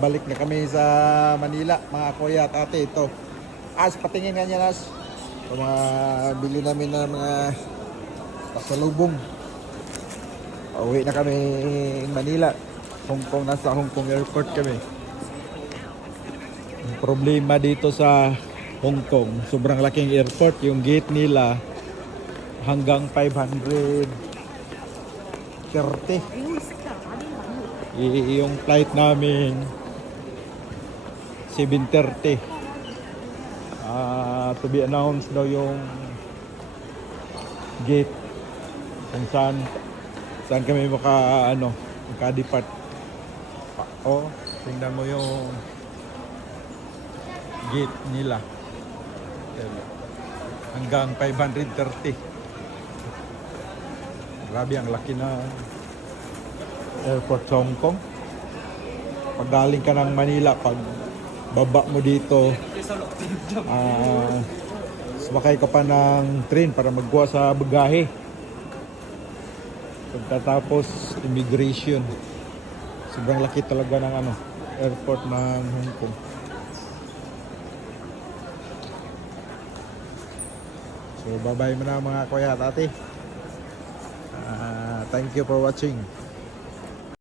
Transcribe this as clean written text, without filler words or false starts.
Balik na kami sa Manila, mga kuya at ate. Ito, patingin nga niya, As. Ito, mga bili namin ng mga pasalubong. Uwi na kami Manila. Hong Kong, nasa Hong Kong airport kami. Ang problema dito sa Hong Kong, sobrang laking airport. Yung gate nila hanggang 530. Yung flight namin 7:30. To be announced daw yung gate kung saan kami maka-depart. Tingnan mo yung gate nila hanggang 530. Grabe, ang laki na airport sa Hong Kong. Pag galing ka ng Manila, pag baba mo dito, sumakay ka pa ng train para magkuha sa bagahe. Pagkatapos immigration. Sobrang laki talaga ng airport ng Hong Kong. So bye bye muna mga kuya at ate. Thank you for watching.